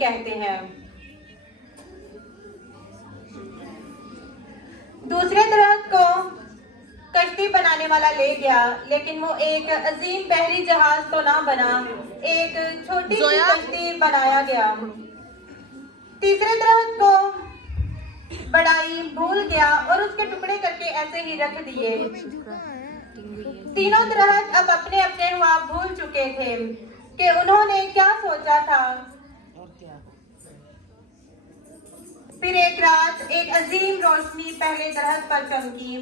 कहते हैं। दूसरे दरख्त को कश्ती बनाने वाला ले गया, लेकिन वो एक अजीम बहरी जहाज तो ना बना, एक छोटी सी कश्ती बनाया गया। तीसरे दरख्त को बड़ाई भूल गया और उसके टुकड़े करके ऐसे ही रख दिए। तीनों दरख्त अब अपने अपने ख्वाब भूल चुके थे कि उन्होंने क्या सोचा था। फिर एक रात एक अजीम रोशनी पहले दरख्त पर चमकी।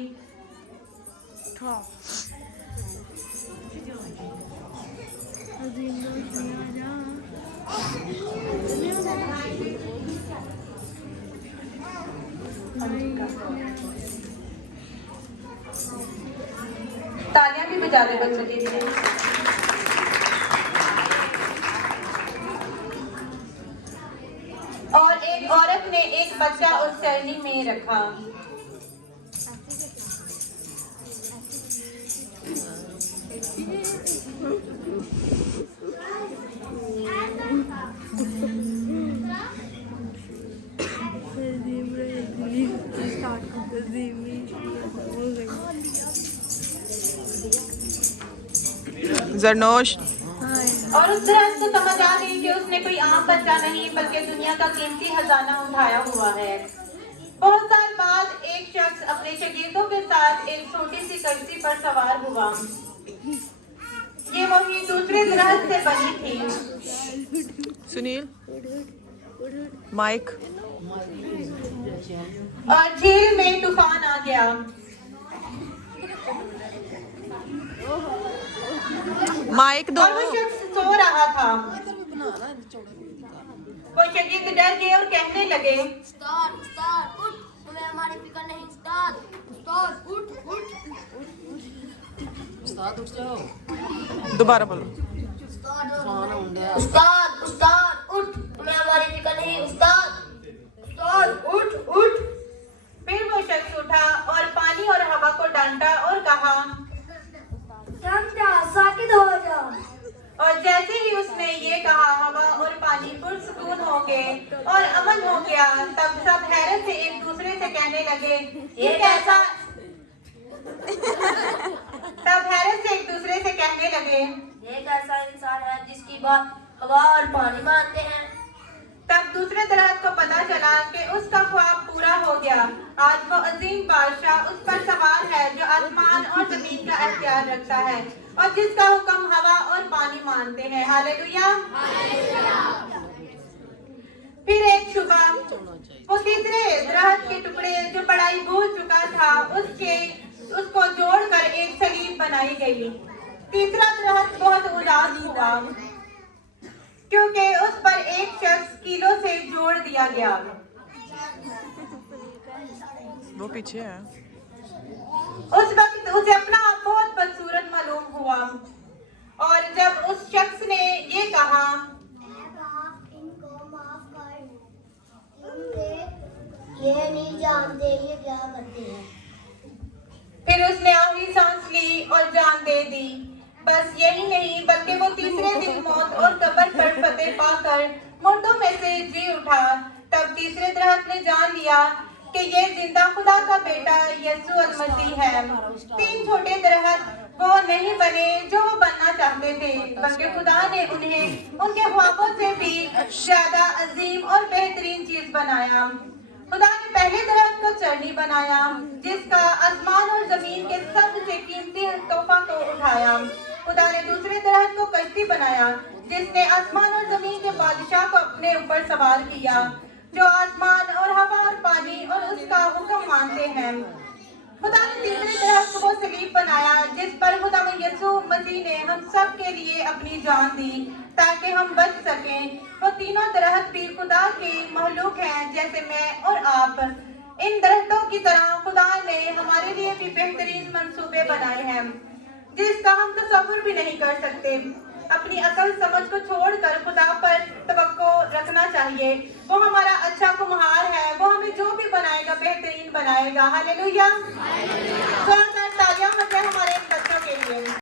तालियां भी बजा दे बच्चों के लिए। और एक औरत ने एक बच्चा उस चरनी में रखा। जरनोश और उस दरख्त को समझ आ गई कि उसने कोई आम बच्चा नहीं बल्कि दुनिया का कीमती खजाना उठाया हुआ है। बहुत साल बाद एक शख्स अपने शागिर्दों के साथ एक छोटी सी कश्ती पर सवार हुआ। ये वही दूसरे दरख्त से बनी थी। सुनील माइक। और झील में तूफान आ गया। माइक दो। और वो शख्स सो रहा था। वो शागिर्द डर गए और कहने लगे, उस्ताद, उस्ताद, उठ, हमें हमारी फिक्र नहीं। उस्ताद, उस्ताद, उठ, उठ, उस्ताद, उठ जाओ। दोबारा बोलो। उस्ताद, उस्ताद, उठ, हमें हमारी फिक्र नहीं। उस्ताद, उस्ताद, उठ, उठ। फिर वो शख्स उठा और पानी और हवा को डांटा और कहा, साकित हो जाओ। और जैसे ही उसने ये कहा, हवा और पानी पुरसुकून हो गए और अमन हो गया। तब सब हैरत से एक दूसरे से कहने लगे, ये कैसा तब हैरत से एक दूसरे से कहने लगे, ये कैसा इंसान है जिसकी बात हवा और पानी मानते हैं। तब दूसरे दरख्त को पता चला कि उसका ख्वाब पूरा हो गया। आज वो अजीम बादशाह उस पर सवार है जो आसमान और जमीन का अख्तियार रखता है और जिसका हुक्म हवा और पानी मानते हैं। हालेलुया। फिर एक सुबह वो तीसरे दरख्त के टुकड़े जो बड़ाई भूल चुका था उसको जोड़कर एक सलीब बनाई गई। तीसरा दरख्त बहुत उदास हुआ क्योंकि उस पर एक शख्स कीलों से जोड़ दिया गया। वो पीछे है। उस वक्त उसे अपना आप बहुत बदसूरत मालूम हुआ और जब उस शख्स ने ये कहा, इनको माफ कर, ये नहीं जानते ये क्या करते हैं। फिर उसने आखिरी सांस ली और जान दे दी। बस यही नहीं बल्कि वो तीसरे दिन मौत और कब्र पर फतेह पाकर मुर्दों में से जी उठा। तब तीसरे दरख्त ने जान लिया कि ये जिंदा खुदा का बेटा यीशु अल मसीह है। तीन छोटे दरख्त वो नहीं बने जो वो बनना चाहते थे, बल्कि खुदा ने उन्हें उनके ख्वाबों से भी ज्यादा अजीम और बेहतरीन चीज बनाया। खुदा ने पहले दरख्त को चरनी बनाया जिसका आसमान और जमीन के सबसे कीमती तोहफा को उठाया। खुदा ने दूसरे दरख्त को कश्ती बनाया जिसने आसमान और जमीन के बादशाह को अपने ऊपर सवार किया, जो आसमान और हवा और पानी और उसका हुक्म मानते हैं। खुदा ने तीसरे दरख्त को सलीब बनाया जिस पर खुदा यीशु मसीह ने हम सब के लिए अपनी जान दी ताकि हम बच सकें। वो तीनों दरख्त भी खुदा के महलूक हैं जैसे मैं और आप। इन दरख्तों की तरह खुदा ने हमारे लिए भी बेहतरीन मंसूबे बनाए हैं जिसका हम तसव्वुर भी नहीं कर सकते। अपनी अकल समझ को छोड़कर खुदा पर तवक्को रखना चाहिए। वो हमारा अच्छा कुम्हार है, वो हमें जो भी बनाएगा बेहतरीन बनाएगा। हालेलुया। जोरदार तालियां बजाएं हमारे इन बच्चों के लिए।